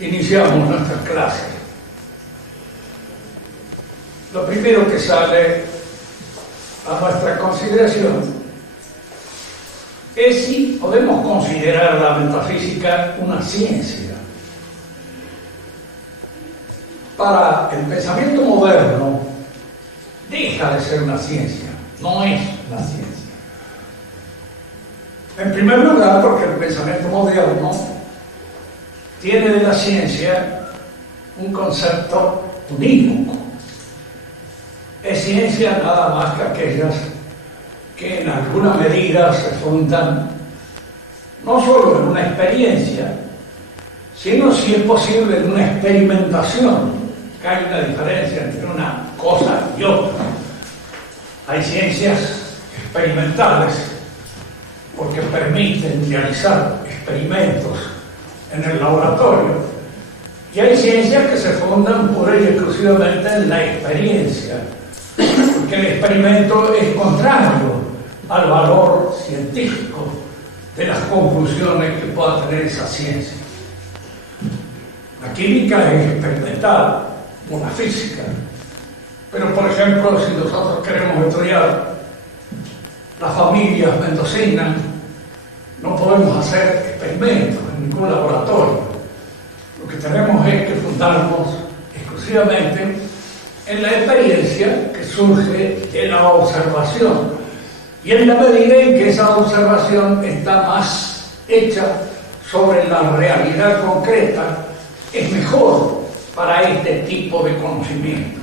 iniciamos nuestra clase. Lo primero que sale a nuestra consideración es si podemos considerar la metafísica una ciencia. Para el pensamiento moderno, deja de ser una ciencia, no es una ciencia. En primer lugar, porque el pensamiento moderno tiene de la ciencia un concepto unívoco. Es ciencia nada más que aquellas que en alguna medida se fundan no solo en una experiencia, sino, si es posible, en una experimentación, que hay una diferencia entre una cosa y otra. Hay ciencias experimentales porque permiten realizar experimentos en el laboratorio, y hay ciencias que se fundan pura y exclusivamente en la experiencia, porque el experimento es contrario al valor científico de las conclusiones que pueda tener esa ciencia. La química es experimental, como la física, pero por ejemplo, si nosotros queremos estudiar las familias mendocinas, no podemos hacer experimentos en ningún laboratorio. Lo que tenemos es que fundarnos exclusivamente en la experiencia que surge de la observación, y en la medida en que esa observación está más hecha sobre la realidad concreta, es mejor para este tipo de conocimiento.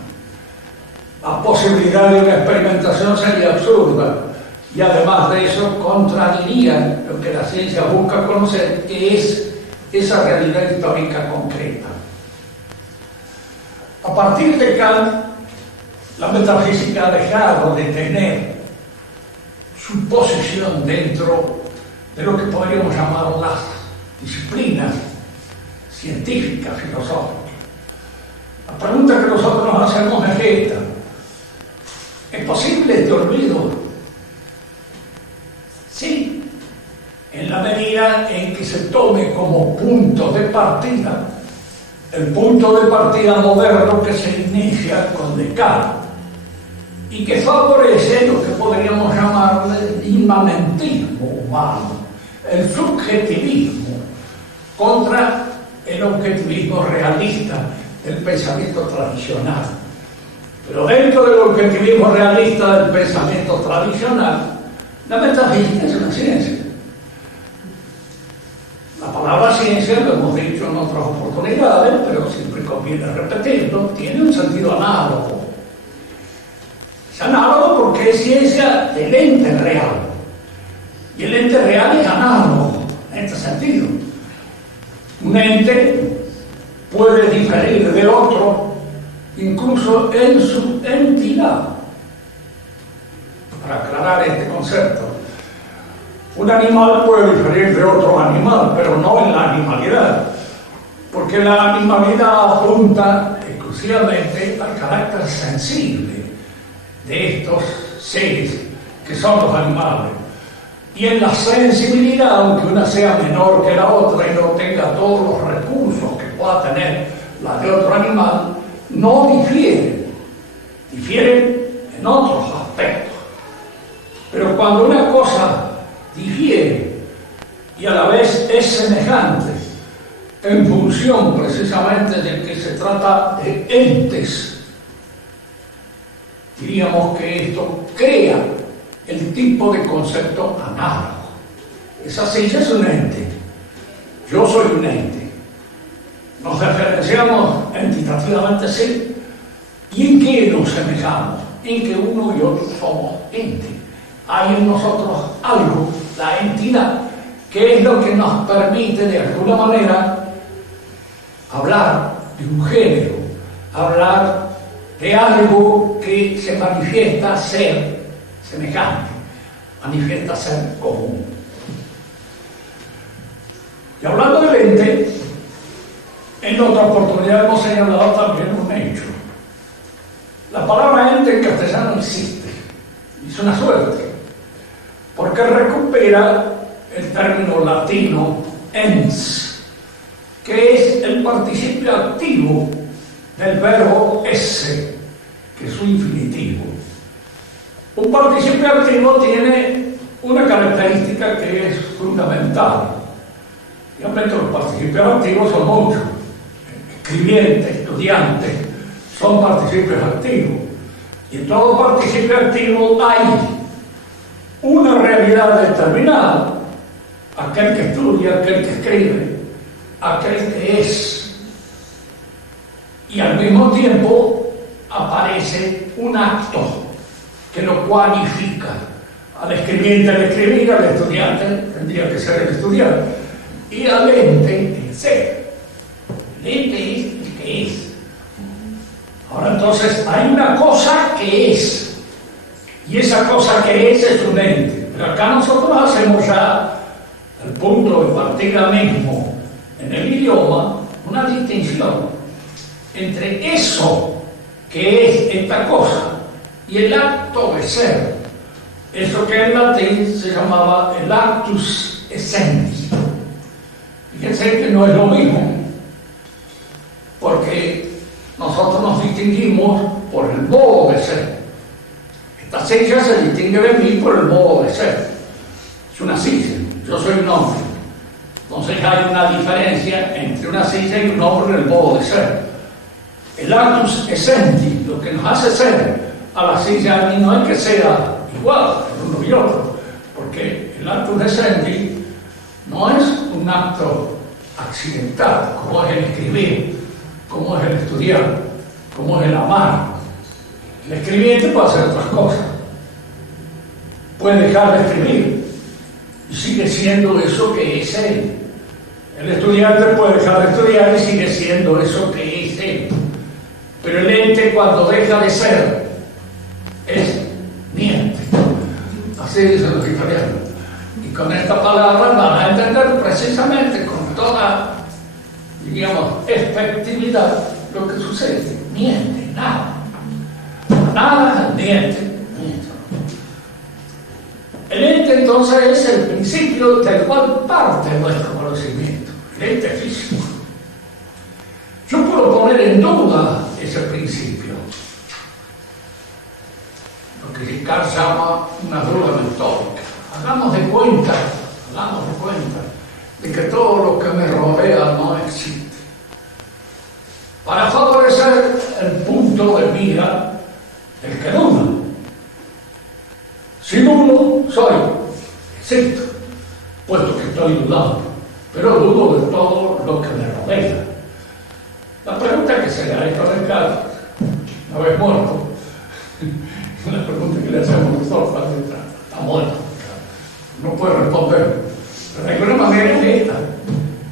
La posibilidad de una experimentación sería absurda, y además de eso contradiría lo que la ciencia busca conocer, que es esa realidad histórica concreta. A partir de Kant, la metafísica ha dejado de tener su posición dentro de lo que podríamos llamar las disciplinas científicas, filosóficas. La pregunta que nosotros nos hacemos es esta: ¿es posible este olvido? Sí, en la medida en que se tome como punto de partida el punto de partida moderno que se inicia con Descartes y que favorece lo que podríamos llamar el inmanentismo humano, el subjetivismo, contra el objetivismo realista del pensamiento tradicional. Pero dentro del objetivismo realista del pensamiento tradicional, la metafísica es una ciencia. La palabra ciencia, lo hemos dicho en otras oportunidades, pero siempre conviene repetirlo, tiene un sentido análogo. Es análogo porque es ciencia del ente real. Y el ente real es análogo en este sentido. Un ente puede diferir de otro incluso en su entidad. Para aclarar este concepto, un animal puede diferir de otro animal, pero no en la animalidad, porque la animalidad apunta exclusivamente al carácter sensible de estos seres que son los animales. Y en la sensibilidad, aunque una sea menor que la otra y no tenga todos los recursos que pueda tener la de otro animal, no difieren en otros aspectos. Pero cuando una cosa difiere y a la vez es semejante en función precisamente de que se trata de entes, diríamos que esto crea el tipo de concepto análogo. Esa ciencia es un ente, yo soy un ente, nos diferenciamos entitativamente, sí. ¿Y en qué nos semejamos? En que uno y otro somos entes. Hay en nosotros algo, la entidad, que es lo que nos permite de alguna manera hablar de un género, hablar de algo que se manifiesta ser semejante, manifiesta ser común. Y hablando del ente, en otra oportunidad hemos señalado también un hecho. La palabra ente en castellano existe, y es una suerte, porque recupera el término latino ens, que es el participio activo del verbo esse, que es su infinitivo. Un participio activo tiene una característica que es fundamental. Obviamente los participios activos son muchos. Escribiente, estudiante, son participios activos. Y en todo participio activo hay una realidad determinada. Aquel que estudia, aquel que escribe, aquel que es. Y al mismo tiempo aparece un acto que lo cualifica. Al escribiente el escribir, al estudiante tendría que ser el estudiante. Y al ente el ser. El ente es el que es. Ahora entonces hay una cosa que es. Y esa cosa que es un ente. Pero acá nosotros hacemos ya el punto de partida mismo en el idioma una distinción entre eso que es esta cosa y el acto de ser. Eso que en latín se llamaba el actus essendi. Fíjense que no es lo mismo, porque nosotros nos distinguimos por el modo de ser. Esta silla se distingue de mí por el modo de ser. Es una silla, yo soy un hombre. Entonces hay una diferencia entre una silla y un hombre en el modo de ser. El actus essendi, lo que nos hace ser a la silla, a mí no es que sea igual uno y otro, porque el actus essendi no es un acto accidental, como es el escribir, como es el estudiar, como es el amar. El escribiente puede hacer otras cosas, puede dejar de escribir y sigue siendo eso que es él. El estudiante puede dejar de estudiar y sigue siendo eso que es él. Pero el ente, cuando deja de ser, es niente. Así dicen los italianos. Y con esta palabra van a entender precisamente con toda, digamos, efectividad lo que sucede. Niente, nada. Nada, niente, niente. El ente entonces es el principio del cual parte nuestro conocimiento. El ente físico. Yo puedo poner en duda ese principio. Lo que Kant llama una duda metódica. Hagamos de cuenta de que todo lo que me rodea no existe. Para favorecer el punto de mira del que duda. Si dudo, soy, existo, puesto que estoy dudando, pero dudo de todo lo que me rodea. La pregunta que se le ha hecho a Descartes, una vez muerto, la pregunta que le hacemos nosotros, está muerto, no puede responder. Pero de alguna manera es esta.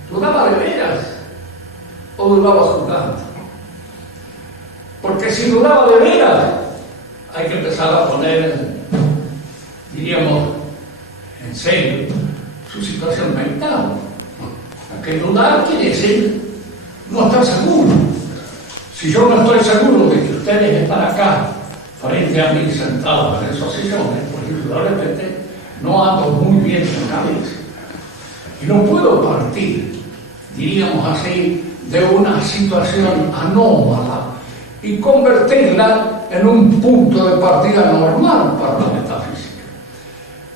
¿Dudaba de veras o dudaba jugando? Porque si dudaba de veras, hay que empezar a poner, diríamos, en serio, su situación mental. Porque dudar quiere decir no estar seguro. Si yo no estoy seguro de que ustedes están acá, frente a mí, sentados en esos sillones, pues indudablemente no ando muy bien en la cabeza. Y no puedo partir, diríamos así, de una situación anómala y convertirla en un punto de partida normal para la metafísica.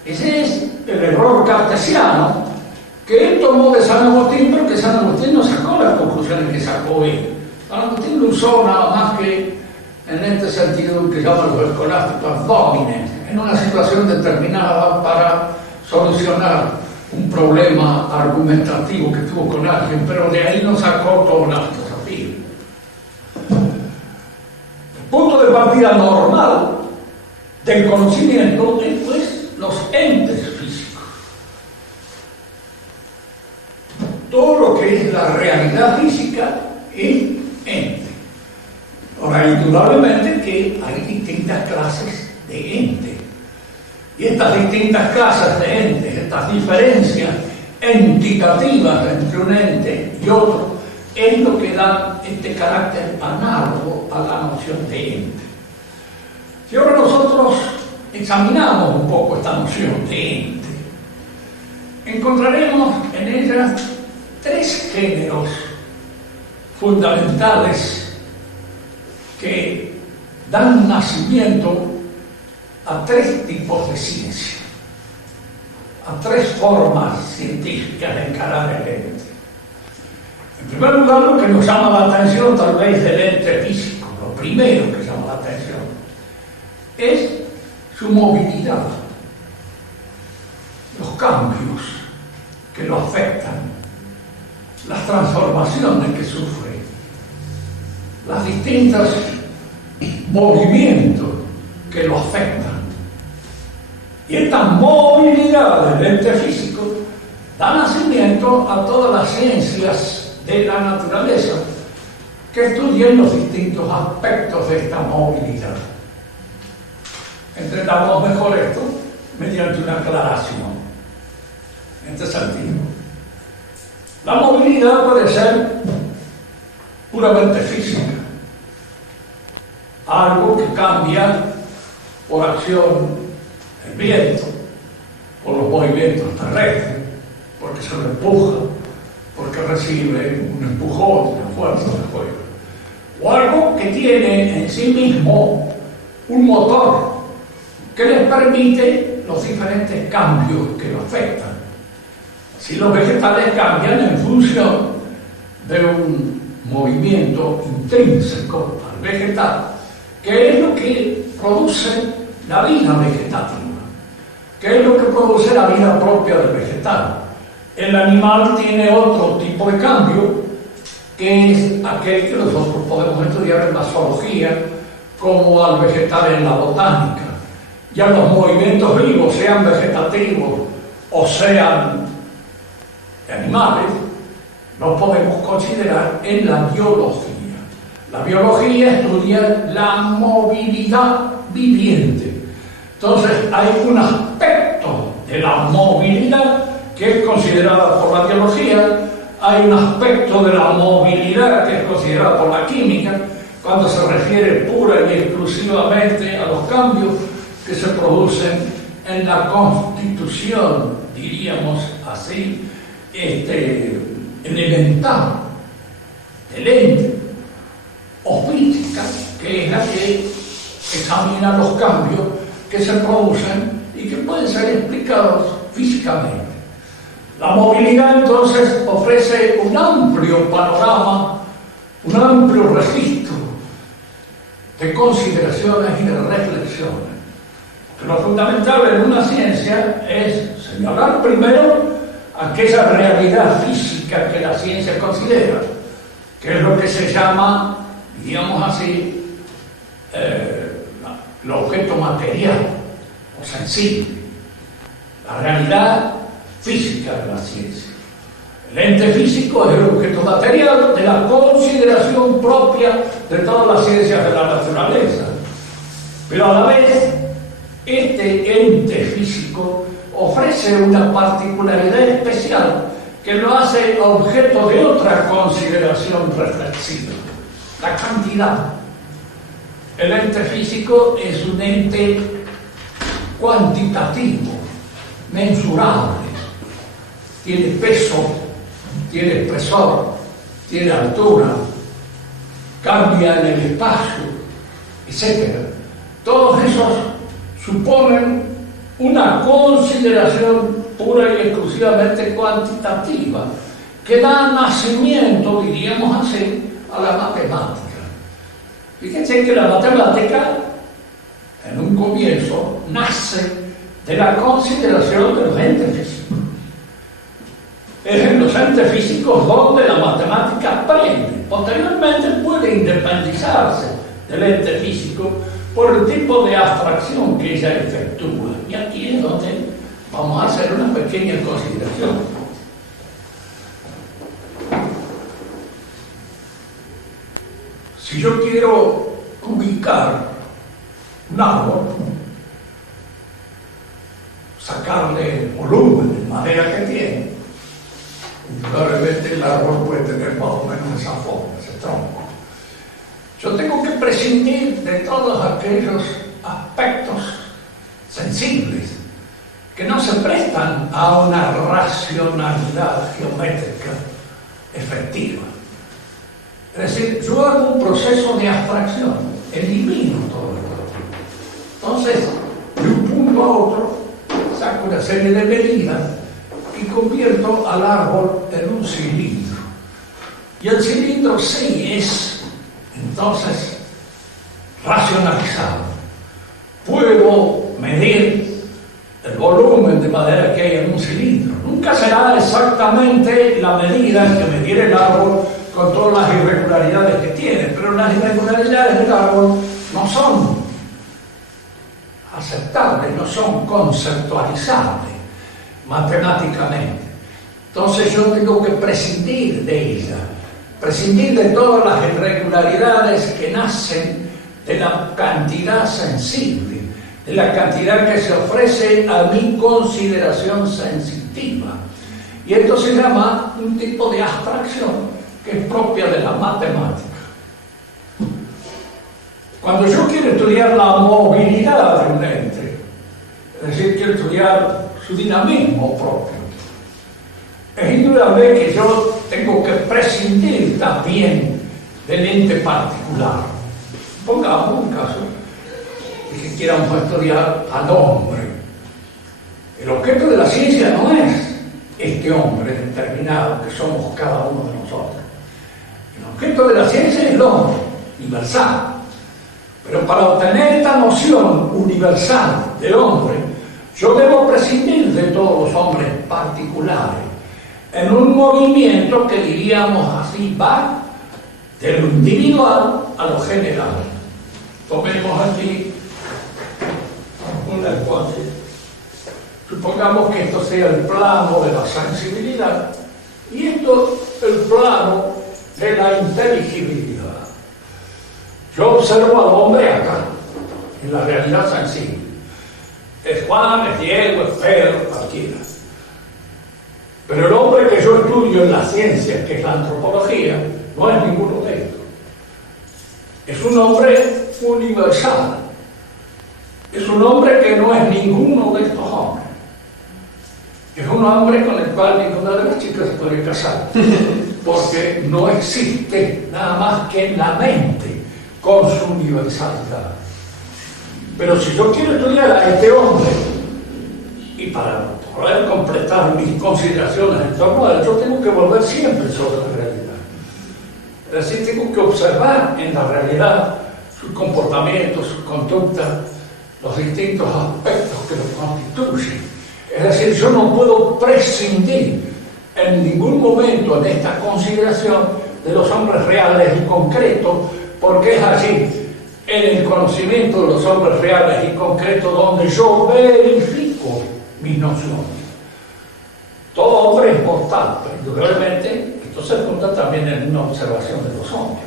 Ese es el error cartesiano que él tomó de San Agustín, pero que San Agustín no sacó las conclusiones que sacó él. San Agustín lo usó nada más que en este sentido que llaman los escolásticos domine, en una situación determinada para solucionar un problema argumentativo que tuvo con alguien, pero de ahí no sacó todas las filosofías. El punto de partida normal del conocimiento es pues los entes físicos. Todo lo que es la realidad física es ente. Ahora, indudablemente que hay distintas clases de entes. Y estas distintas clases de entes, estas diferencias entitativas entre un ente y otro, es lo que da este carácter análogo a la noción de ente. Si ahora nosotros examinamos un poco esta noción de ente, encontraremos en ella tres géneros fundamentales que dan nacimiento a tres tipos de ciencia, a tres formas científicas de encarar el ente. En primer lugar, lo que nos llama la atención tal vez del ente físico, lo primero que llama la atención, es su movilidad, los cambios que lo afectan, las transformaciones que sufre, los distintos movimientos que lo afectan. Y esta movilidad del ente físico da nacimiento a todas las ciencias de la naturaleza que estudian los distintos aspectos de esta movilidad. Entendamos mejor esto mediante una aclaración. En este sentido, la movilidad puede ser puramente física, algo que cambia por acción del viento, por los movimientos terrestres, porque se lo empuja, porque recibe un empujón, una fuerza de juego, o algo que tiene en sí mismo un motor que les permite los diferentes cambios que lo afectan. Si los vegetales cambian en función de un movimiento intrínseco al vegetal, que es lo que produce la vida vegetativa, que es lo que produce la vida propia del vegetal. El animal tiene otro tipo de cambio, que es aquel que nosotros podemos estudiar en la zoología, como al vegetal en la botánica. Ya los movimientos vivos, sean vegetativos o sean animales, los podemos considerar en la biología. La biología estudia la movilidad viviente. Entonces hay un aspecto de la movilidad que es considerada por la biología, hay un aspecto de la movilidad que es considerada por la química, cuando se refiere pura y exclusivamente a los cambios que se producen en la constitución, diríamos así, elemental del ente, o física, que es la que examina los cambios que se producen y que pueden ser explicados físicamente. La movilidad entonces ofrece un amplio panorama, un amplio registro de consideraciones y de reflexiones. Lo fundamental en una ciencia es señalar primero aquella realidad física que la ciencia considera, que es lo que se llama, digamos así, el objeto material o sensible, la realidad física de la ciencia. El ente físico es el objeto material de la consideración propia de todas las ciencias de la naturaleza. Pero a la vez, este ente físico ofrece una particularidad especial que lo hace objeto de otra consideración reflexiva: la cantidad. El ente físico es un ente cuantitativo, mensurable, tiene peso, tiene espesor, tiene altura, cambia en el espacio, etc. Todos esos suponen una consideración pura y exclusivamente cuantitativa que da nacimiento, diríamos así, a la matemática. Fíjense que la matemática, en un comienzo, nace de la consideración de los entes físicos. Es en los entes físicos donde la matemática aprende. Posteriormente puede independizarse del ente físico por el tipo de abstracción que ella efectúa. Y aquí es donde vamos a hacer una pequeña consideración. Si yo quiero ubicar un árbol, sacarle el volumen de manera que tiene, indudablemente el árbol puede tener más o menos esa forma, ese tronco. Yo tengo que prescindir de todos aquellos aspectos sensibles que no se prestan a una racionalidad geométrica efectiva. Es decir, yo hago un proceso de abstracción, elimino todo el cuerpo. Entonces, de un punto a otro, saco una serie de medidas y convierto al árbol en un cilindro. Y el cilindro sí es, entonces, racionalizado. Puedo medir el volumen de madera que hay en un cilindro. Nunca será exactamente la medida que medir el árbol con todas las irregularidades que tiene, pero las irregularidades del árbol no son aceptables, no son conceptualizables matemáticamente. Entonces yo tengo que prescindir de ella, prescindir de todas las irregularidades que nacen de la cantidad sensible, de la cantidad que se ofrece a mi consideración sensitiva. Y esto se llama un tipo de abstracción que es propia de la matemática. Cuando yo quiero estudiar la movilidad de un ente, es decir, quiero estudiar su dinamismo propio, es indudable que yo tengo que prescindir también del ente particular. Pongamos un caso de que quieramos estudiar al hombre. El objeto de la ciencia no es este hombre determinado que somos cada uno de nosotros. El objeto de la ciencia es el hombre universal. Pero para obtener esta noción universal del hombre, yo debo prescindir de todos los hombres particulares en un movimiento que diríamos así va de lo individual a lo general. Tomemos aquí una hipótesis. Supongamos que esto sea el plano de la sensibilidad y esto el plano de la inteligibilidad. Yo observo al hombre acá, en la realidad sensible. Es Juan, es Diego, es Pedro, cualquiera. Pero el hombre que yo estudio en la ciencia, que es la antropología, no es ninguno de estos. Es un hombre universal. Es un hombre que no es ninguno de estos hombres. Es un hombre con el cual ninguna de las chicas se puede casar. Porque no existe nada más que en la mente con su universalidad. Pero si yo quiero estudiar a este hombre, y para poder completar mis consideraciones en torno a él, yo tengo que volver siempre sobre la realidad. Es decir, tengo que observar en la realidad sus comportamientos, sus conductas, los distintos aspectos que lo constituyen. Es decir, yo no puedo prescindir en ningún momento en esta consideración de los hombres reales y concretos, porque es allí, en el conocimiento de los hombres reales y concretos, donde yo verifico mis nociones. Todo hombre es mortal, pero indudablemente esto se funda también en una observación de los hombres.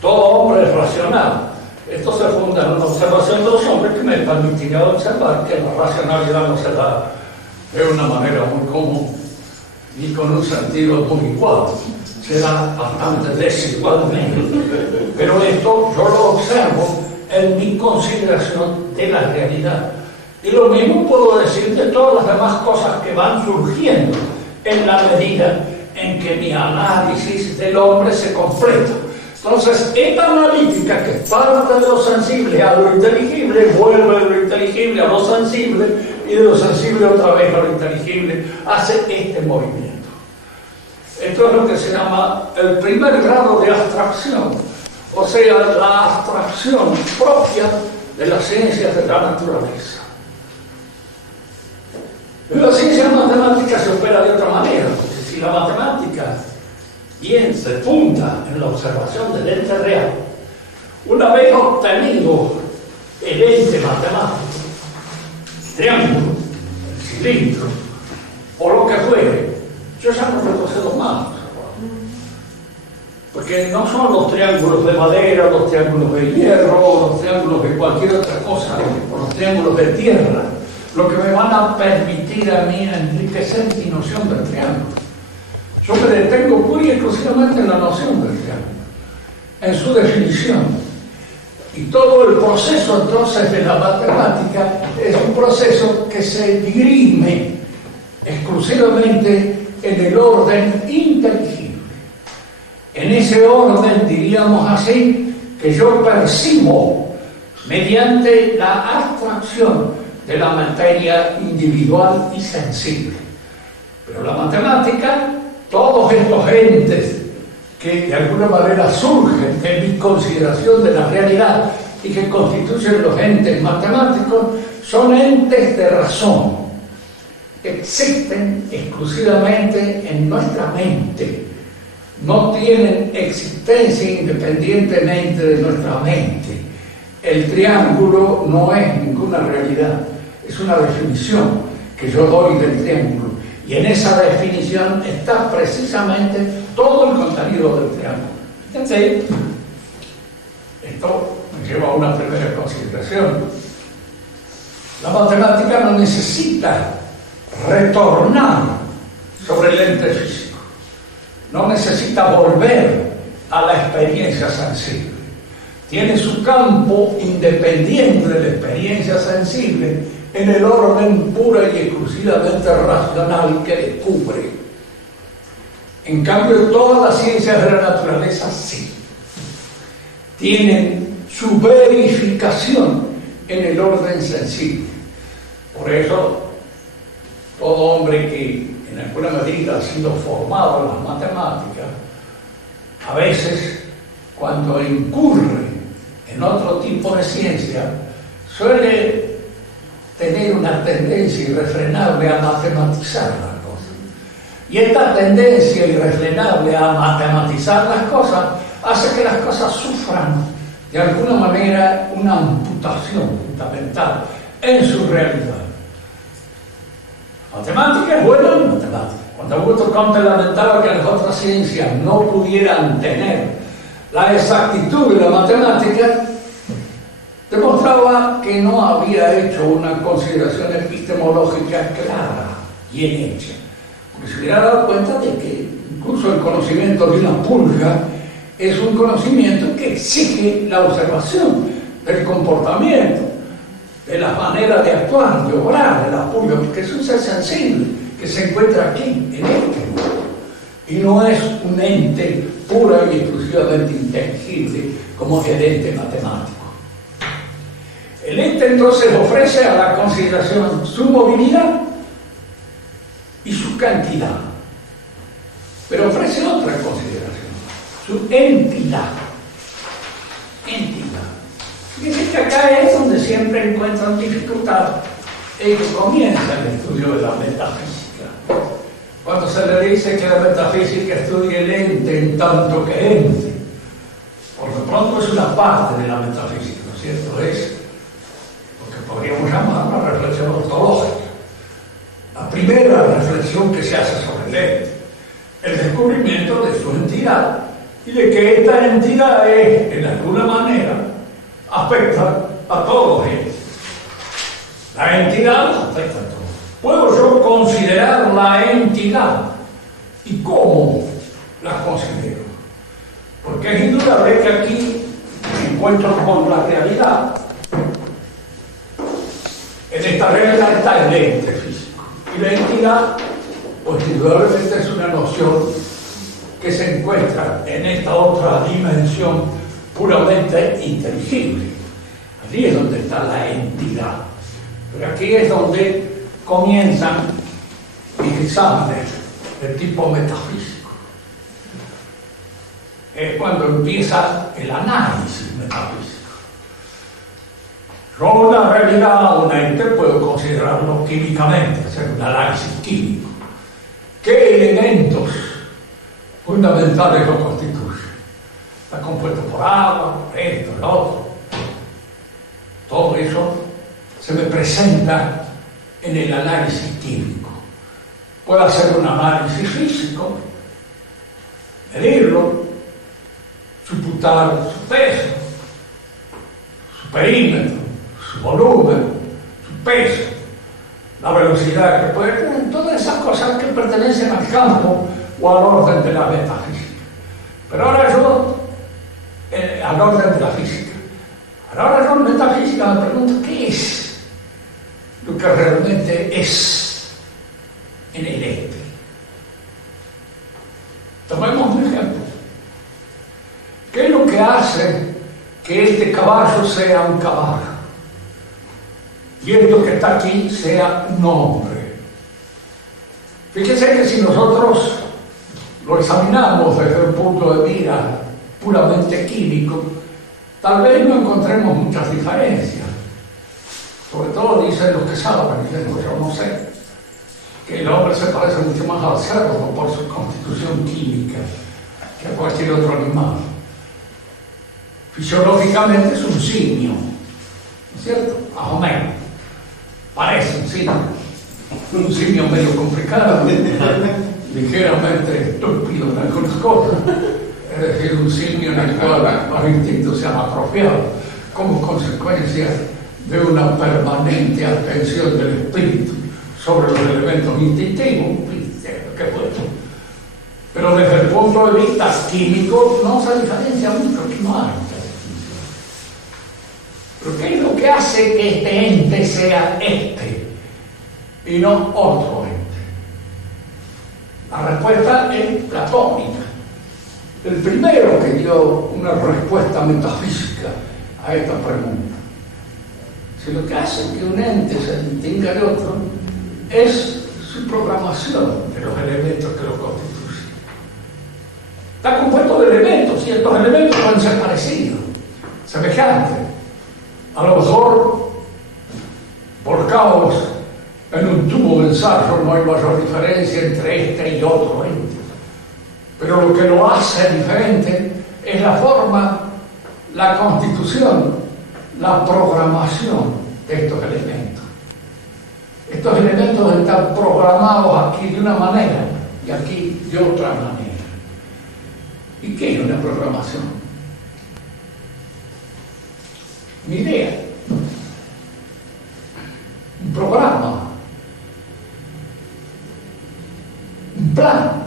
Todo hombre es racional. Esto se funda en una observación de los hombres que me permitirá observar que la racionalidad no se da de una manera muy común ni con un sentido muy igual. Se da bastante desigualmente. Pero esto yo lo observo en mi consideración de la realidad. Y lo mismo puedo decir de todas las demás cosas que van surgiendo en la medida en que mi análisis del hombre se completa. Entonces, esta analítica que parte de lo sensible a lo inteligible, vuelve de lo inteligible a lo sensible, y de lo sensible otra vez a lo inteligible, hace este movimiento. Esto es lo que se llama el primer grado de abstracción, o sea, la abstracción propia de las ciencias de la naturaleza. En la ciencia matemática se opera de otra manera, porque si la matemática bien se funda en la observación del ente real, una vez obtenido el ente matemático, triángulo, el cilindro, o lo que fuere, yo ya no retrocedo más. Porque no son los triángulos de madera, los triángulos de hierro, los triángulos de cualquier otra cosa, o los triángulos de tierra, lo que me van a permitir a mí enriquecer mi noción del triángulo. Yo me detengo muy exclusivamente en la noción del triángulo, en su definición. Y todo el proceso entonces de la matemática es un proceso que se dirime exclusivamente en el orden inteligible. En ese orden, diríamos así, que yo percibo mediante la abstracción de la materia individual y sensible. Pero la matemática, todos estos entes que de alguna manera surgen en mi consideración de la realidad y que constituyen los entes matemáticos, son entes de razón. Existen exclusivamente en nuestra mente. No tienen existencia independientemente de nuestra mente. El triángulo no es ninguna realidad, es una definición que yo doy del triángulo. Y en esa definición está precisamente todo el contenido del triángulo. Fíjense, esto me lleva a una primera consideración. La matemática no necesita retornar sobre el ente físico, no necesita volver a la experiencia sensible. Tiene su campo independiente de la experiencia sensible en el orden pura y exclusivamente racional que descubre. En cambio, todas las ciencias de la naturaleza sí tienen su verificación en el orden sensible. Por eso, todo hombre que en alguna medida ha sido formado en las matemáticas, a veces, cuando incurre en otro tipo de ciencia, suele tener una tendencia irrefrenable a matematizar las cosas. Y esta tendencia irrefrenable a matematizar las cosas hace que las cosas sufran de alguna manera una amputación fundamental en su realidad. Matemática es buena en matemática. Cuando Augusto Comte lamentaba que las otras ciencias no pudieran tener la exactitud de la matemática, demostraba que no había hecho una consideración epistemológica clara, bien hecha. Porque se hubiera dado cuenta de que incluso el conocimiento de una pulga es un conocimiento que exige la observación del comportamiento, de las maneras de actuar, de obrar de la pulga, porque es un ser sensible que se encuentra aquí, en este mundo, y no es un ente pura y exclusivamente inteligible como es el ente matemático. El ente entonces ofrece a la consideración su movilidad y su cantidad, pero ofrece otra consideración, su entidad. Fíjense que acá es donde siempre encuentran dificultad en que comienza el estudio de la metafísica. Cuando se le dice que la metafísica estudia el ente en tanto que ente, por lo pronto es una parte de la metafísica, ¿no es cierto? Es lo que podríamos llamar una reflexión ontológica. La primera reflexión que se hace sobre el ente, el descubrimiento de su entidad y de que esta entidad es, en alguna manera, afecta a todos ellos. La entidad afecta a todos. ¿Puedo yo considerar la entidad? ¿Y cómo la considero? Porque es indudable que aquí me encuentro con la realidad. En esta realidad está el ente físico. Y la entidad, pues indudablemente es una noción que se encuentra en esta otra dimensión puramente inteligible. Allí es donde está la entidad. Pero aquí es donde comienzan mis exámenes de tipo metafísico. Es cuando empieza el análisis metafísico. Yo una realidad, un ente, puedo considerarlo químicamente, hacer un análisis químico. ¿Qué elementos fundamentales lo constituyen? Está compuesto por agua, por esto, lo otro. Todo eso se me presenta en el análisis químico. Puedo hacer un análisis físico, medirlo, suputar su peso, su perímetro, su volumen, su peso, la velocidad que puede tener, todas esas cosas que pertenecen al campo o al orden de la metafísica. Pero ahora yo, al orden de la física. Ahora yo en metafísica me pregunto, ¿qué es lo que realmente es en el ente? Tomemos un ejemplo. ¿Qué es lo que hace que este caballo sea un caballo? Y esto que está aquí sea un hombre. Fíjense que si nosotros lo examinamos desde un punto de vista puramente químico, tal vez no encontremos muchas diferencias. Sobre todo dicen los que saben, yo no sé, que el hombre se parece mucho más al cerdo por su constitución química que a cualquier otro animal. Fisiológicamente es un simio, ¿no es cierto? Más o menos. Parece un simio medio complicado, ligeramente estúpido en algunas cosas, es decir, un simio en el cual los instintos se han atrofiado como consecuencia de una permanente atención del espíritu sobre los elementos instintivos, ¿qué puede ser? Pero desde el punto de vista químico no se diferencia mucho, no hay. ¿Pero qué es lo que hace que este ente sea este y no otro ente? La respuesta es platónica. El primero que dio una respuesta metafísica a esta pregunta. Si lo que hace que un ente se distinga de otro es su programación de los elementos que lo constituyen. Está compuesto de elementos y estos elementos pueden ser parecidos, semejantes. A lo mejor, volcados en un tubo de ensayo, no hay mayor diferencia entre este y otro ente. Pero lo que lo hace diferente es la forma, la constitución, la programación de estos elementos. Estos elementos están programados aquí de una manera y aquí de otra manera. ¿Y qué es una programación? Una idea, un programa, un plan.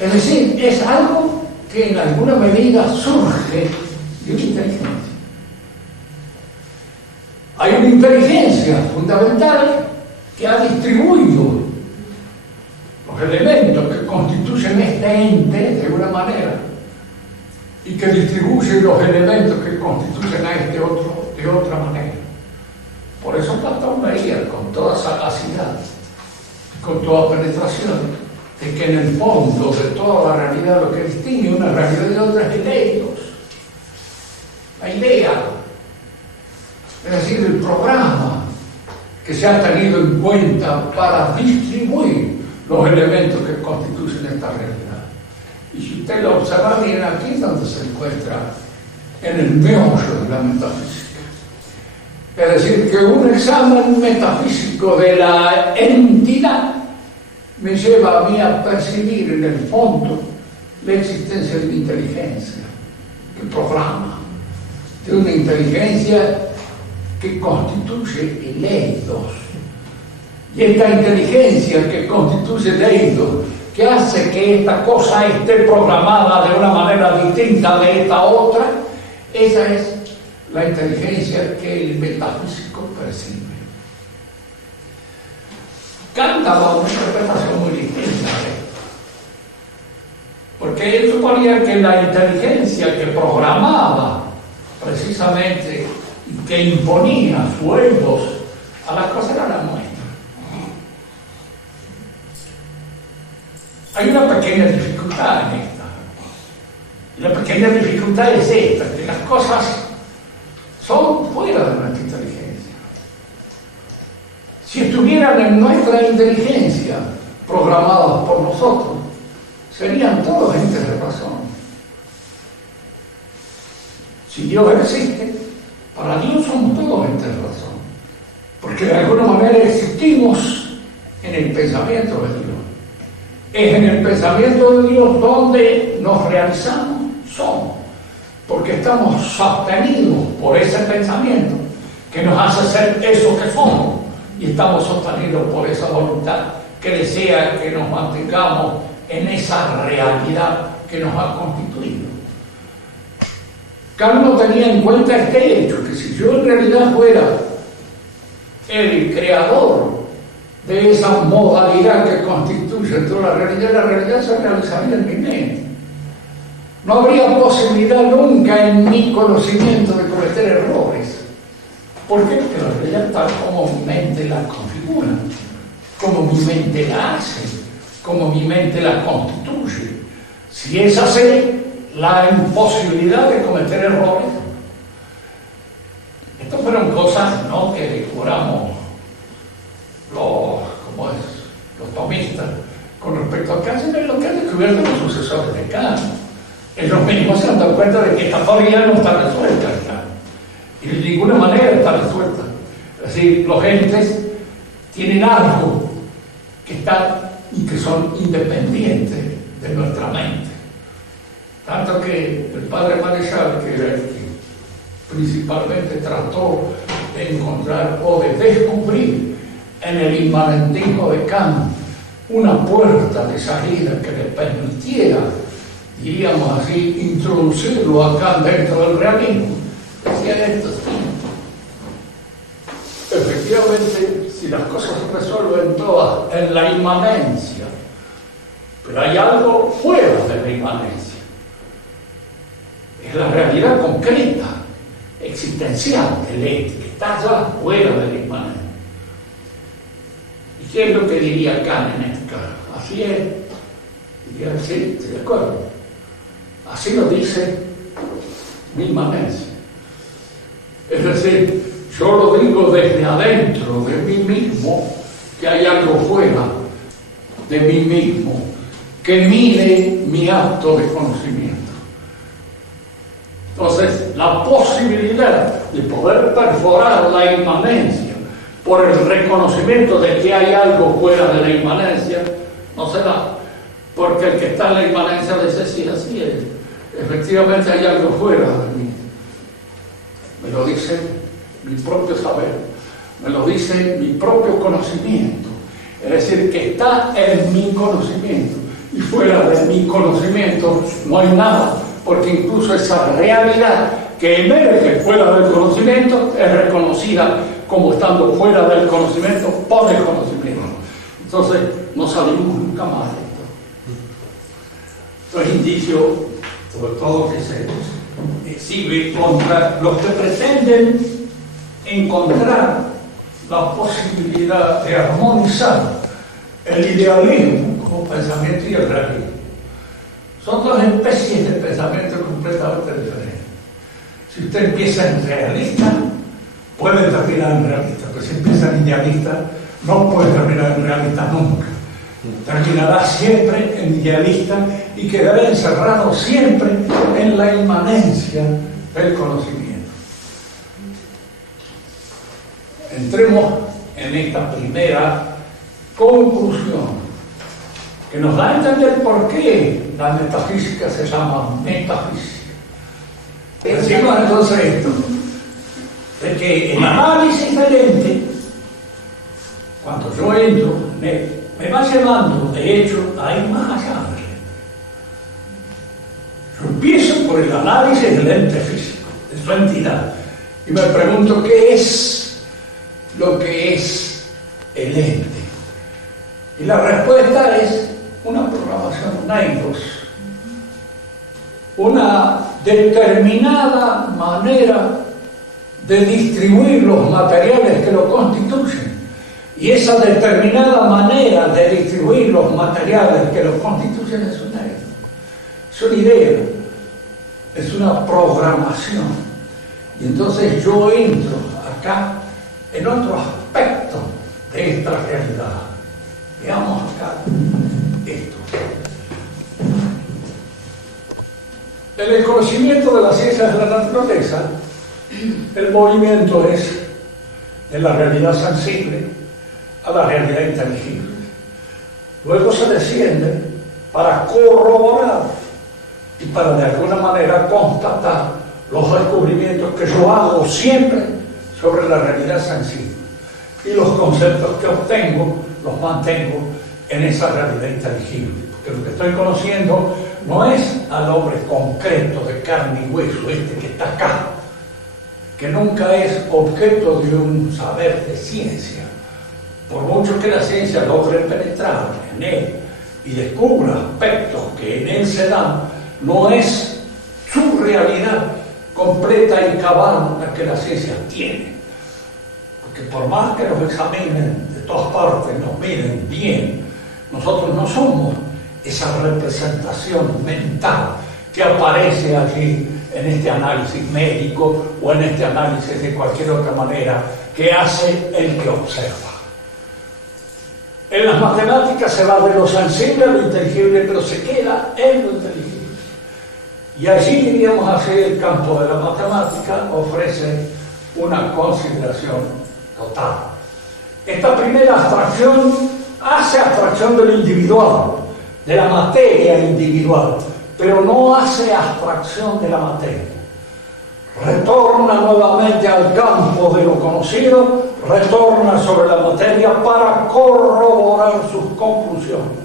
Es decir, es algo que en alguna medida surge de una inteligencia. Hay una inteligencia fundamental que ha distribuido los elementos que constituyen este ente de una manera y que distribuye los elementos que constituyen a este otro de otra manera. Por eso Platón veía con toda sagacidad, con toda penetración, de que en el fondo de toda la realidad lo que distingue una realidad de otra es el eidos, la idea, es decir, el programa que se ha tenido en cuenta para distribuir los elementos que constituyen esta realidad. Y si usted lo observa bien, aquí es donde se encuentra en el meollo de la metafísica. Es decir, que un examen metafísico de la entidad me lleva a mí a percibir en el fondo la existencia de una inteligencia que programa, de una inteligencia que constituye el eidos. Y esta inteligencia que constituye el eidos, que hace que esta cosa esté programada de una manera distinta de esta otra, esa es la inteligencia que el metafísico percibe. Kant daba una interpretación muy distinta de esto, porque él suponía que la inteligencia que programaba precisamente y que imponía su eidos a las cosas era la nuestra. Hay una pequeña dificultad en esta. Y la pequeña dificultad es esta, que las cosas son fuera de nuestra inteligencia. Si estuvieran en nuestra inteligencia, programadas por nosotros, serían todos entes de razón. Si Dios existe, para Dios somos todos entes de razón, porque de alguna manera existimos en el pensamiento de Dios. Es en el pensamiento de Dios donde nos realizamos, somos, porque estamos sostenidos por ese pensamiento que nos hace ser eso que somos, y estamos sostenidos por esa voluntad que desea que nos mantengamos en esa realidad que nos ha constituido. Kant no tenía en cuenta este hecho, que si yo en realidad fuera el creador de esa modalidad que constituye toda la realidad se realizaría en mi mente. No habría posibilidad nunca en mi conocimiento de cometer errores. ¿Por qué? Porque la realidad tal como mi mente la configura, como mi mente la hace, como mi mente la constituye. Si es así, la imposibilidad de cometer errores. Estas fueron cosas, ¿no?, que descubramos los tomistas con respecto a Kant, y lo que han descubierto los sucesores de Kant. Ellos mismos se han dado cuenta de que esta teoría no está resuelta en Kant, y de ninguna manera está resuelta. Es decir, los entes tienen algo que está y que son independientes de nuestra mente. Tanto que el padre Marechal, que era el que principalmente trató de encontrar o de descubrir en el inmanentismo de Kant una puerta de salida que le permitiera, diríamos así, introducirlo a Kant dentro del realismo, decía esto: efectivamente, si las cosas se resuelven todas en la inmanencia, pero hay algo fuera de la inmanencia, es la realidad concreta, existencial del ente, que está allá fuera de la inmanencia. ¿Y qué es lo que diría Kant en este caso? Así es. Diría, sí, estoy de acuerdo. Así lo dice mi inmanencia. Es decir, yo lo digo desde adentro de mí mismo, que hay algo fuera de mí mismo que mide mi acto de conocimiento. Entonces, la posibilidad de poder perforar la inmanencia por el reconocimiento de que hay algo fuera de la inmanencia no se da, porque el que está en la inmanencia dice: sí, así es, efectivamente hay algo fuera de mí. Me lo dice mi propio saber, me lo dice mi propio conocimiento, es decir, que está en mi conocimiento, y fuera de mi conocimiento no hay nada, porque incluso esa realidad que emerge fuera del conocimiento es reconocida como estando fuera del conocimiento por el conocimiento. Entonces no salimos nunca más de esto. Esto es indicio, sobre todo, que se exhibe contra los que pretenden encontrar la posibilidad de armonizar el idealismo como pensamiento y el realismo. Son dos especies de pensamiento completamente diferentes. Si usted empieza en realista, puede terminar en realista, pero si empieza en idealista, no puede terminar en realista nunca. Terminará siempre en idealista y quedará encerrado siempre en la inmanencia del conocimiento. Entremos en esta primera conclusión, que nos da a entender por qué la metafísica se llama metafísica. Decimos entonces esto, de que el análisis del ente, cuando yo entro en él, me va llevando, de hecho, a ir más allá de él. Yo empiezo por el análisis del ente físico, de su entidad, y me pregunto qué es lo que es el ente. Y la respuesta es una programación Neidos, una determinada manera de distribuir los materiales que lo constituyen. Y esa determinada manera de distribuir los materiales que lo constituyen es una idea, es una programación. Y entonces yo entro acá en otro aspecto de esta realidad. Veamos acá esto. En el conocimiento de las ciencias de la naturaleza, el movimiento es de la realidad sensible a la realidad inteligible. Luego se desciende para corroborar y para de alguna manera constatar los descubrimientos que yo hago siempre sobre la realidad sensible. Y los conceptos que obtengo los mantengo en esa realidad inteligible. Porque lo que estoy conociendo no es al hombre concreto de carne y hueso, este que está acá, que nunca es objeto de un saber de ciencia, por mucho que la ciencia logre penetrar en él y descubra aspectos que en él se dan, no es su realidad completa y cabal la que la ciencia tiene. Porque por más que los examinen de todas partes, nos miren bien, nosotros no somos esa representación mental que aparece aquí en este análisis médico o en este análisis de cualquier otra manera que hace el que observa. En las matemáticas se va de lo sensible a lo inteligible, pero se queda en lo inteligible. Y allí, diríamos así, el campo de la matemática ofrece una consideración total. Esta primera abstracción hace abstracción del individual, de la materia individual, pero no hace abstracción de la materia. Retorna nuevamente al campo de lo conocido, retorna sobre la materia para corroborar sus conclusiones.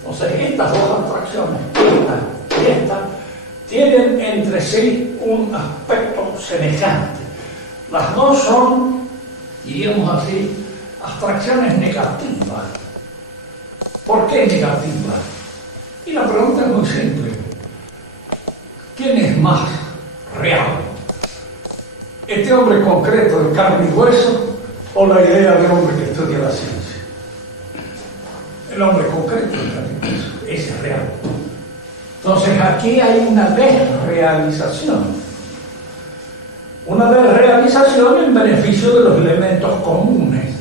Entonces, estas dos abstracciones, esta y esta, tienen entre sí un aspecto semejante. Las dos son, diríamos así, abstracciones negativas. ¿Por qué negativas? Y la pregunta es muy simple. ¿Quién es más real? ¿Este hombre concreto de carne y hueso o la idea del hombre que estudia la ciencia? El hombre concreto de carne y hueso, ese es real. Entonces aquí hay una desrealización. Una desrealización en beneficio de los elementos comunes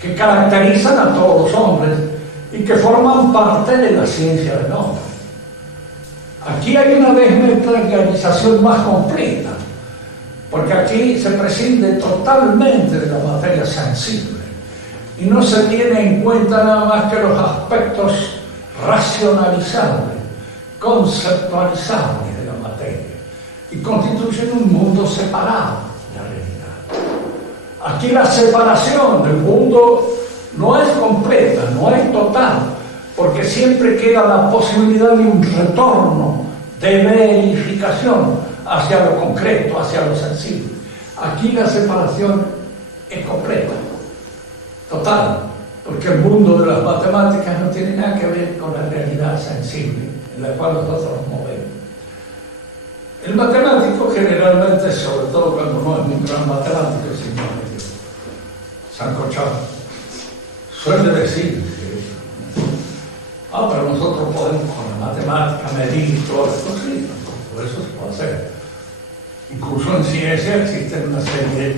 que caracterizan a todos los hombres y que forman parte de la ciencia del hombre. Aquí hay una desmaterialización más completa, porque aquí se prescinde totalmente de la materia sensible y no se tiene en cuenta nada más que los aspectos racionalizables, conceptualizables de la materia, y constituyen un mundo separado de la realidad. Aquí la separación del mundo no es completa, no es total, porque siempre queda la posibilidad de un retorno de verificación hacia lo concreto, hacia lo sensible. Aquí la separación es completa, total, porque el mundo de las matemáticas no tiene nada que ver con la realidad sensible en la cual nosotros nos movemos. El matemático generalmente, sobre todo cuando no es un gran matemático, sino medio sancochado, suele decir pero nosotros podemos con la matemática medir todo esto, sí, por eso se puede hacer. Incluso en ciencia existen una serie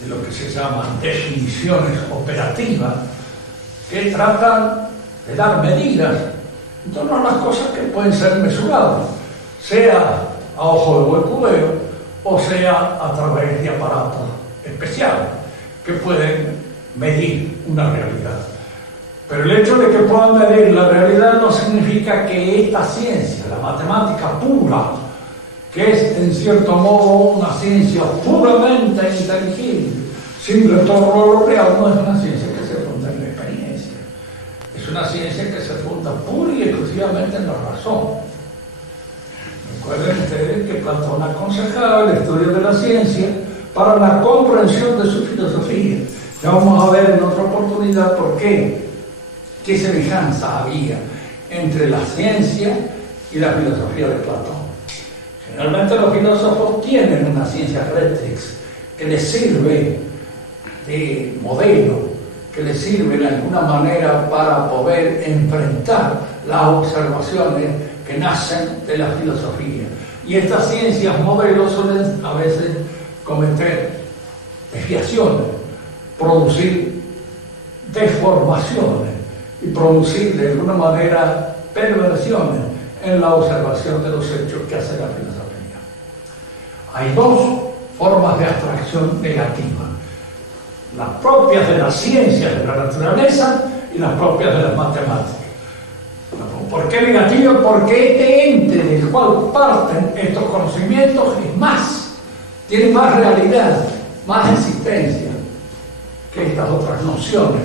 de lo que se llaman definiciones operativas que tratan de dar medidas en torno a las cosas que pueden ser mesuradas, sea a ojo de buen cubero o sea a través de aparatos especiales que pueden medir una realidad. Pero el hecho de que puedan medir la realidad no significa que esta ciencia, la matemática pura, que es en cierto modo una ciencia puramente inteligible, sin retorno a lo real, no es una ciencia que se funda en la experiencia. Es una ciencia que se funda pura y exclusivamente en la razón. Recuerden ustedes que Platón aconsejaba el estudio de la ciencia para la comprensión de su filosofía. Ya vamos a ver en otra oportunidad por qué. ¿Qué semejanza había entre la ciencia y la filosofía de Platón? Generalmente los filósofos tienen una ciencia rectrix que les sirve de modelo, que les sirve de alguna manera para poder enfrentar las observaciones que nacen de la filosofía. Y estas ciencias modelos suelen a veces cometer desviaciones, producir deformaciones y producir de alguna manera perversiones en la observación de los hechos que hace la filosofía. Hay dos formas de abstracción negativa: las propias de las ciencias de la naturaleza y las propias de las matemáticas. ¿Por qué negativa? Porque este ente del cual parten estos conocimientos es más, tiene más realidad, más existencia que estas otras nociones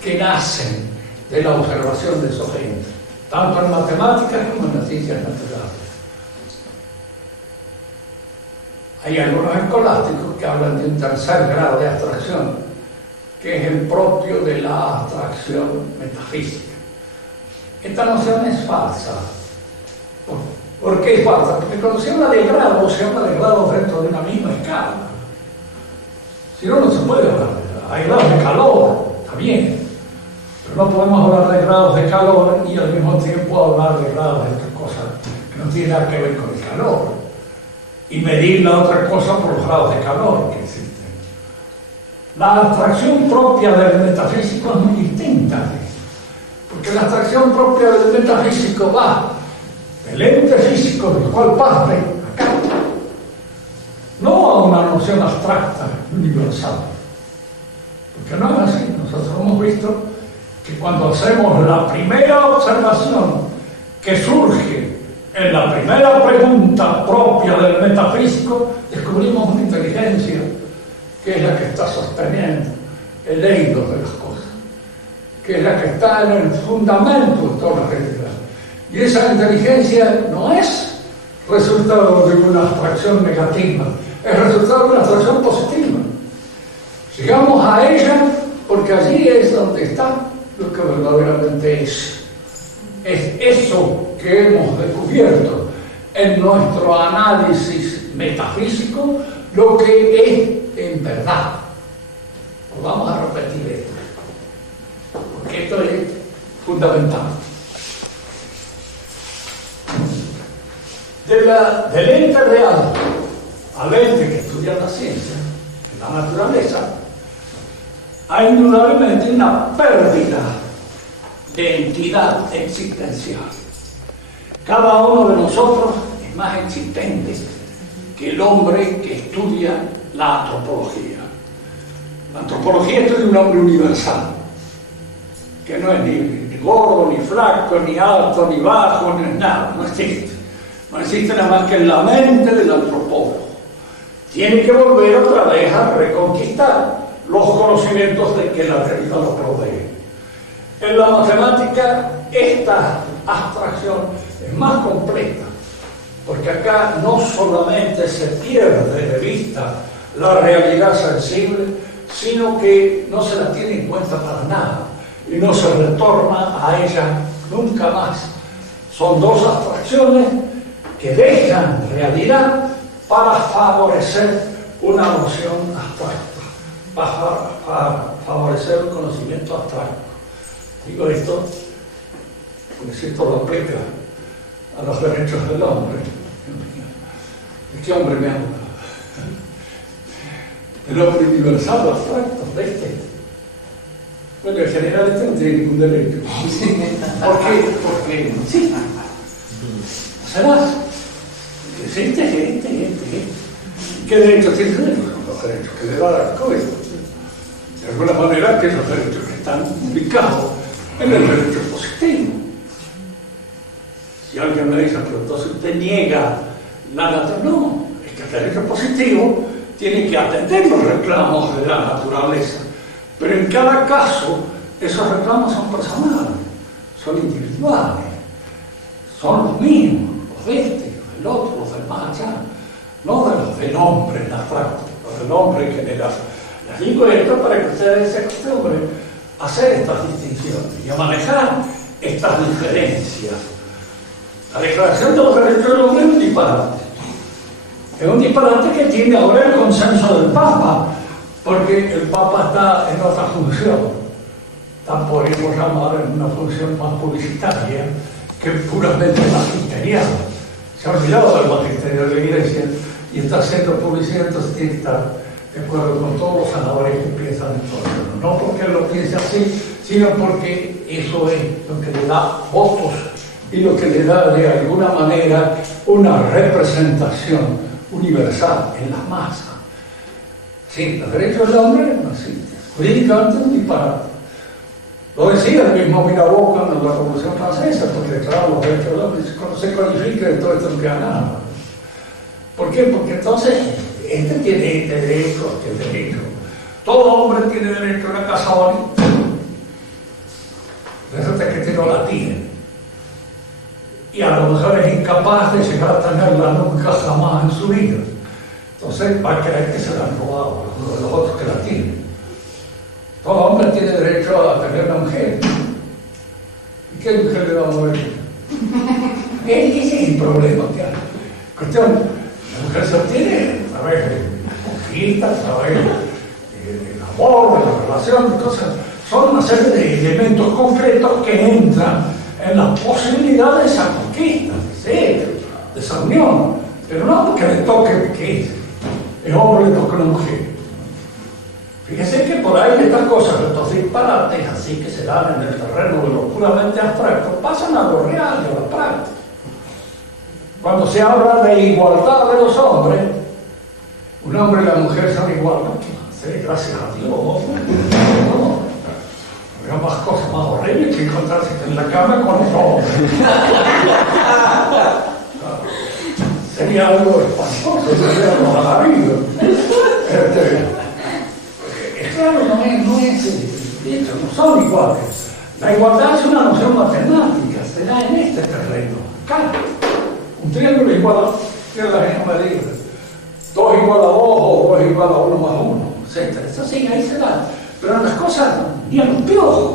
que nacen de la observación de esos entes, tanto en matemáticas como en las ciencias naturales. Hay algunos escolásticos que hablan de un tercer grado de abstracción, que es el propio de la abstracción metafísica. Esta noción es falsa. ¿Por qué es falsa? Porque cuando se habla de grados, se habla de grados dentro de una misma escala. Si no, no se puede hablar de grados. Hay grados de calor, está bien, pero no podemos hablar de grados de calor y al mismo tiempo hablar de grados de otras cosas que no tienen nada que ver con el calor y medir la otra cosa por los grados de calor que existen. La abstracción propia del metafísico es muy distinta, porque la abstracción propia del metafísico va del ente físico del cual parte acá, no a una noción abstracta universal, porque no es así. Nosotros hemos visto que cuando hacemos la primera observación que surge en la primera pregunta propia del metafísico, descubrimos una inteligencia que es la que está sosteniendo el eidos de las cosas, que es la que está en el fundamento de toda la realidad. Y esa inteligencia no es resultado de una abstracción negativa, es resultado de una abstracción positiva. Llegamos a ella porque allí es donde está lo que verdaderamente es. Es eso que hemos descubierto en nuestro análisis metafísico, lo que es en verdad. Pues vamos a repetir esto, porque esto es fundamental. Del ente real al ente que estudia la ciencia, la naturaleza, hay indudablemente una pérdida de entidad existencial. Cada uno de nosotros es más existente que el hombre que estudia la antropología. La antropología estudia un hombre universal, que no es ni gordo, ni flaco, ni alto, ni bajo, ni nada, no existe. No existe nada más que en la mente del antropólogo. Tiene que volver otra vez a reconquistar los conocimientos de que la realidad lo provee. En la matemática, esta abstracción es más completa, porque acá no solamente se pierde de vista la realidad sensible, sino que no se la tiene en cuenta para nada y no se retorna a ella nunca más. Son dos abstracciones que dejan realidad para favorecer una noción abstracta, para favorecer un conocimiento abstracto. Digo esto porque si esto lo aplica a los derechos del hombre. ¿De qué hombre me habla? El hombre universal abstracto, ¿de este? Bueno, en general este no tiene ningún derecho. ¿Por qué? Porque no existe. No se da. Existe. ¿Qué derechos tiene? Los derechos que le da la COVID. De alguna manera, que los derechos que están ubicados en el derecho positivo. Si alguien me dice, pero entonces usted niega la naturaleza. No, es que el derecho positivo tiene que atender los reclamos de la naturaleza. Pero en cada caso, esos reclamos son personales, son individuales, son los mismos, los de este, los del otro, los del más allá, no de los del hombre en abstracto, los del hombre en general. Les digo esto para que ustedes se acostumbren a hacer estas distinciones y a manejar estas diferencias. La Declaración de los Derechos del Hombre es un disparate. Es un disparate que tiene ahora el consenso del Papa, porque el Papa está en otra función. Está, podríamos llamar, en una función más publicitaria que puramente magisterial. Se ha olvidado del magisterio de la Iglesia y está haciendo publicidad, entonces tiene que estar de acuerdo con todos los senadores que piensan en todo. No porque él lo piense así, sino porque eso es lo que le da votos y lo que le da de alguna manera una representación universal en la masa. Sí, los derechos del hombre no existen. Jurídicamente es un disparate. Lo decía el mismo Mirabeau cuando la Revolución Francesa, porque claro, los derechos del hombre, cuando se codifica, todo esto no queda nada. ¿Por qué? Porque entonces, este tiene este derecho, este derecho. Todo hombre tiene derecho a una casa bonita. Resulta que este no la tiene. Y a lo mejor es incapaz de llegar a tenerla nunca jamás en su vida. Entonces va a creer que se la han robado los otros que la tienen. Todo hombre tiene derecho a tener una mujer. ¿Y qué mujer le vamos a ver? Ese es el problema que hay. Cuestión, la mujer se obtiene a través de conquista, a través del amor, de la relación, cosas. Son una serie de elementos concretos que entran en las posibilidades de esa conquista, de esa unión. Pero no porque le toque que el hombre le toque a una mujer. Fíjese que por ahí estas cosas, estos disparates así que se dan en el terreno de lo puramente abstracto, pasan a lo real y a la práctica. Cuando se habla de igualdad de los hombres, un hombre y la mujer son iguales. Sí, gracias a Dios. No, había más cosas más horribles que encontrarse en la cama con los hombres. Sería algo espantoso, sería algo alarido. Claro, no es dicho, no son iguales. La igualdad es una noción matemática, se da en este terreno. Acá, un triángulo igual a, ¿qué es la misma medida? 2 igual a 2 o 2 igual a 1 más 1, etc. Eso sí, ahí se da. Pero en las cosas, ni en los piojos,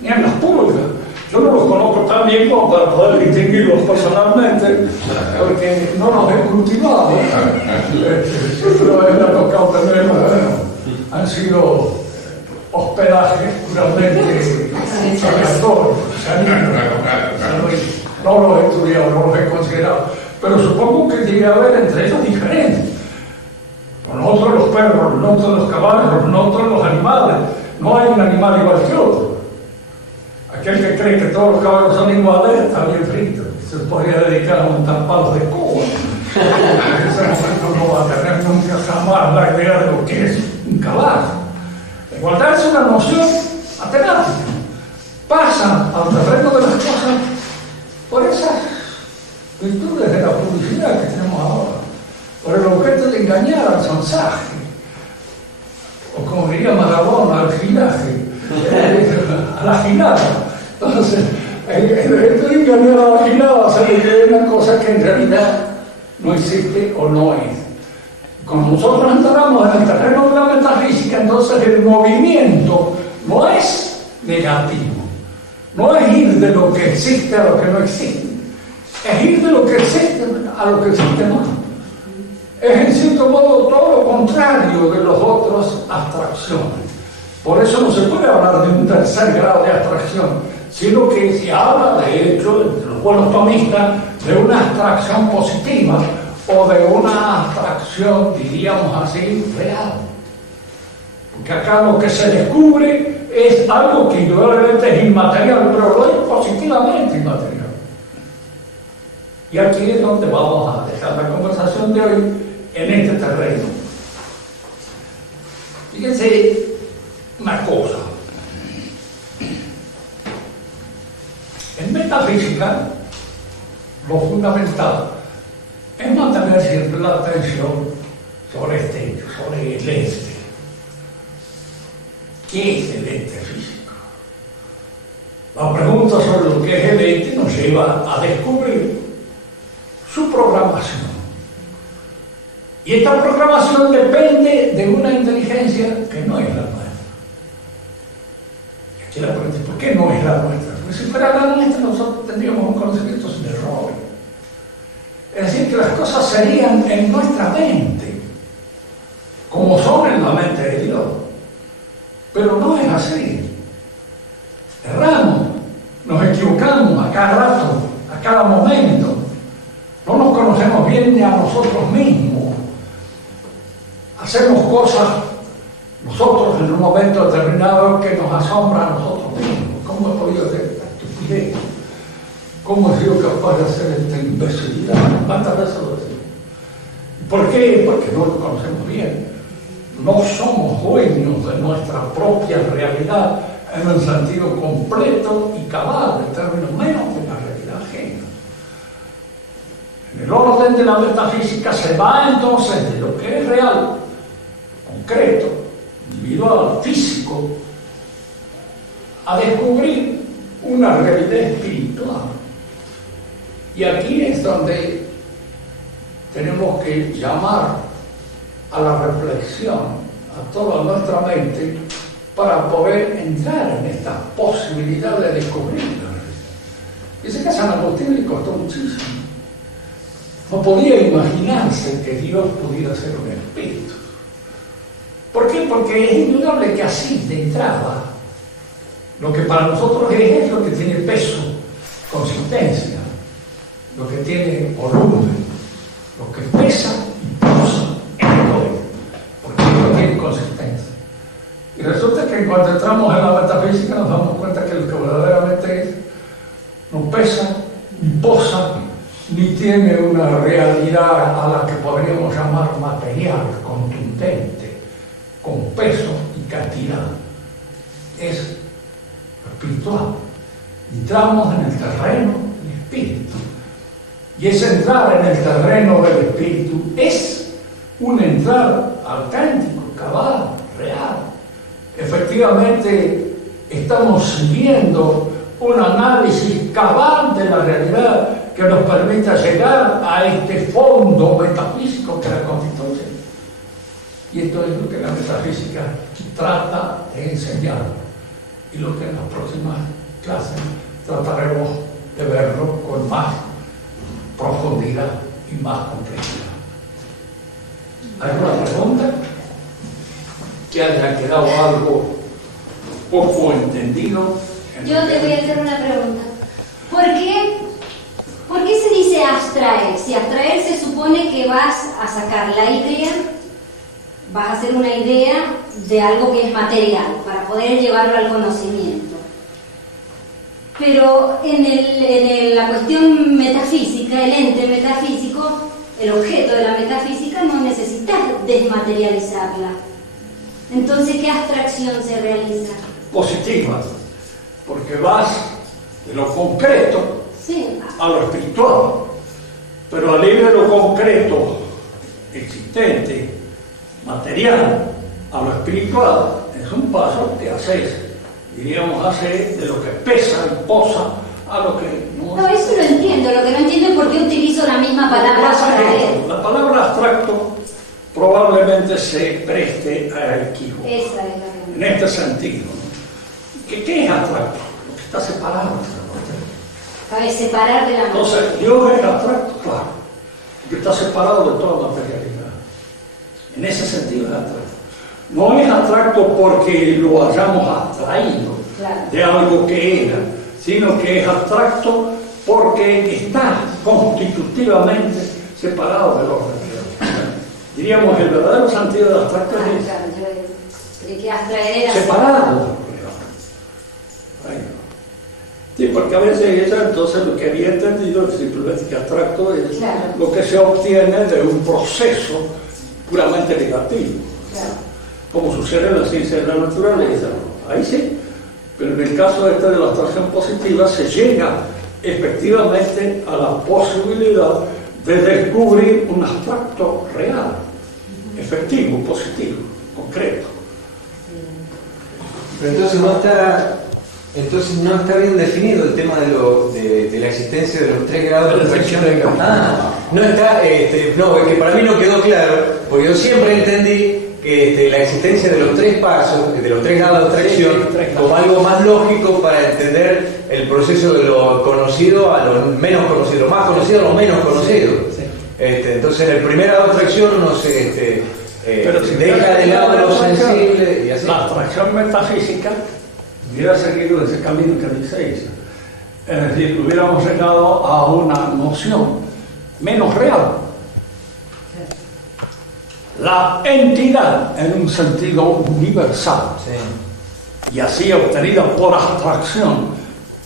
ni en las pulgas. Yo no los conozco tan bien como para poder distinguirlos personalmente, porque no los he cultivado. Pero es la tocado tener, han sido hospedajes puramente aleatorios. No los he estudiado, no los he considerado. Pero supongo que debe haber entre ellos diferencias. Nosotros los perros, nosotros los caballos, nosotros los animales. No hay un animal igual que otro. Aquel que cree que todos los caballos son iguales está bien frito. Se podría dedicar a montar palos de escoba. En ese momento no va a tener nunca jamás la idea de lo que es un caballo. La igualdad es una noción matemática. Pasa al terreno de las cosas por esas virtudes de la publicidad que tenemos ahora, por el objeto de engañar al mensaje, o como diría Marabón, al giraje, a la girada. Entonces, el objeto de engañar a la girada se le cree una cosa que en realidad no existe o no es. Cuando nosotros entramos en el terreno de la metafísica, entonces el movimiento no es negativo, no es ir de lo que existe a lo que no existe, es ir de lo que existe a lo que existe más. Es en cierto modo todo lo contrario de las otras abstracciones. Por eso no se puede hablar de un tercer grado de abstracción, sino que se habla, de hecho, entre los buenos tomistas, de una abstracción positiva o de una abstracción, diríamos así, real. Porque acá lo que se descubre es algo que indudablemente es inmaterial, pero lo es positivamente inmaterial. Y aquí es donde vamos a dejar la conversación de hoy, en este terreno. Fíjense una cosa. En metafísica, lo fundamental es mantener siempre la atención sobre este hecho, sobre el ente. ¿Qué es el ente físico? La pregunta sobre lo que es el ente nos lleva a descubrir su programación. Y esta programación depende de una inteligencia que no es la nuestra. Y aquí la pregunta es: ¿por qué no es la nuestra? Porque si fuera la nuestra, nosotros tendríamos un conocimiento sin error. Es decir, que las cosas serían en nuestra mente, como son en la mente de Dios. Pero no es así. Erramos, nos equivocamos a cada rato, a cada momento. No nos conocemos bien ni a nosotros mismos. Hacemos cosas nosotros en un momento determinado que nos asombra a nosotros mismos. ¿Cómo he podido hacer esta estupidez? ¿Cómo he sido capaz de hacer esta imbecilidad? ¿Cuántas veces lo decimos? ¿Por qué? Porque no lo conocemos bien. No somos dueños de nuestra propia realidad en el sentido completo y cabal del término, menos de la realidad ajena. En el orden de la metafísica se va entonces de lo que es real, concreto, individual, físico, a descubrir una realidad espiritual. Y aquí es donde tenemos que llamar a la reflexión, a toda nuestra mente, para poder entrar en esta posibilidad de descubrir la realidad. Dice que a San Agustín le costó muchísimo. No podía imaginarse que Dios pudiera ser un espíritu. ¿Por qué? Porque es indudable que así, de entrada, lo que para nosotros es lo que tiene peso, consistencia, lo que tiene volumen, lo que pesa y posa en el poder, porque no tiene consistencia. Y resulta que cuando entramos en la metafísica nos damos cuenta que lo que verdaderamente es no pesa, ni posa, ni tiene una realidad a la que podríamos llamar material, contundente, con peso y cantidad. Es espiritual. Entramos en el terreno del espíritu. Y ese entrar en el terreno del espíritu es un entrar auténtico, cabal, real. Efectivamente, estamos siguiendo un análisis cabal de la realidad que nos permita llegar a este fondo metafísico que la constituye. Y esto es lo que la metafísica trata de enseñar y lo que en las próximas clases trataremos de verlo con más profundidad y más complejidad. ¿Alguna pregunta? Que haya quedado algo poco entendido. Yo te voy a hacer una pregunta. ¿Por qué se dice abstraer? Si abstraer se supone que vas a sacar la idea, vas a hacer una idea de algo que es material para poder llevarlo al conocimiento. Pero en la cuestión metafísica, el ente metafísico, el objeto de la metafísica, no necesitas desmaterializarla. Entonces, ¿qué abstracción se realiza? Positiva, porque vas de lo concreto a lo espiritual, pero al ir de lo concreto, existente, material, a lo espiritual, es un paso que haces, diríamos, hace de lo que pesa y posa a lo que no. No, eso lo entiendo. Lo que no entiendo es por qué utilizo la misma palabra abstraer. La palabra abstracto probablemente se preste a equivoco. Esa es la En este sentido, ¿qué es abstracto? Lo que está separado. Cabe separar de la materia. Entonces, Dios es abstracto, claro, porque está separado de toda materialidad. En ese sentido es abstracto. No es abstracto porque lo hayamos abstraído de algo que era, sino que es abstracto porque está constitutivamente separado de lo material. Diríamos, el verdadero sentido de abstracto es claro, yo creí que abstraer era separado. Sí, porque a veces ella entonces lo que había entendido es simplemente que abstracto es lo que se obtiene de un proceso puramente negativo, como sucede en la ciencia de la naturaleza. Ahí sí, pero en el caso de la abstracción positiva se llega efectivamente a la posibilidad de descubrir un abstracto real, efectivo, positivo, concreto. Pero entonces no está bien definido el tema de la existencia de los 3 grados de abstracción. No está, no, es que para mí no quedó claro, porque yo siempre entendí que la existencia de los 3 pasos, de los 3 grados de abstracción, como algo más lógico para entender el proceso de lo conocido a lo menos conocido, lo más conocido a lo menos conocido. Entonces, en el primer grado de abstracción uno se pero si deja de lado lo sensible y así. La abstracción metafísica hubiera seguido ese camino que dice ella. Es decir, hubiéramos llegado a una noción menos real. La entidad en un sentido universal, y así obtenida por abstracción,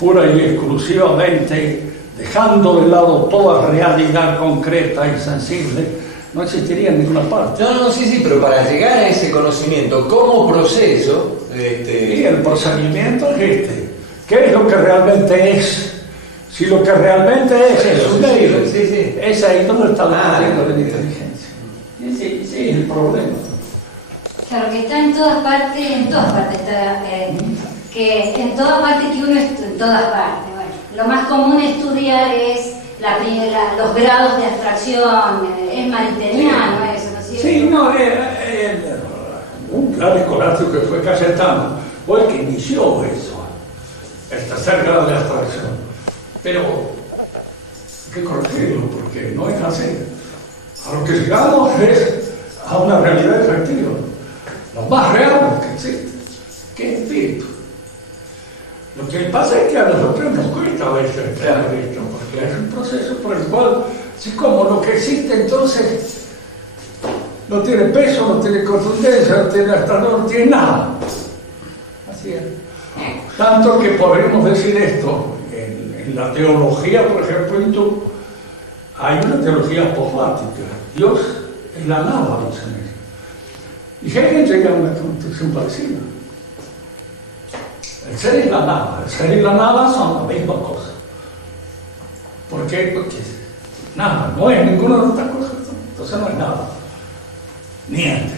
pura y exclusivamente, dejando de lado toda realidad concreta y sensible, no existiría en ninguna parte. No, sí, pero para llegar a ese conocimiento como proceso... Y el procedimiento es ¿qué es lo que realmente es? Si lo que realmente es un medio, es ahí donde está la inteligencia. Sí, es el problema. Claro, que está en todas partes está, que en todas partes que uno en todas partes. Bueno, lo más común estudiar es los grados de abstracción, es maristeriano eso, ¿no es cierto? Sí, no, un gran escolástico que fue Cayetano fue el que inició eso, el tercer grado de abstracción. Pero hay que corregirlo porque no es así. A lo que llegamos es a una realidad efectiva, lo más real que existe, que es espíritu. Lo que pasa es que a nosotros nos cuesta a veces crear esto, porque es un proceso por el cual, así como lo que existe entonces no tiene peso, no tiene contundencia, no tiene no tiene nada. Así es. Tanto que podríamos decir esto, en la teología, por ejemplo, hay una teología apofática. Dios es la nada, dicen ellos. Y Hegel llega a una conclusión parecida. El ser es la nada. El ser y la nada son la misma cosa. ¿Por qué? Porque nada, no es ninguna de estas cosas. Entonces no es nada. Niente.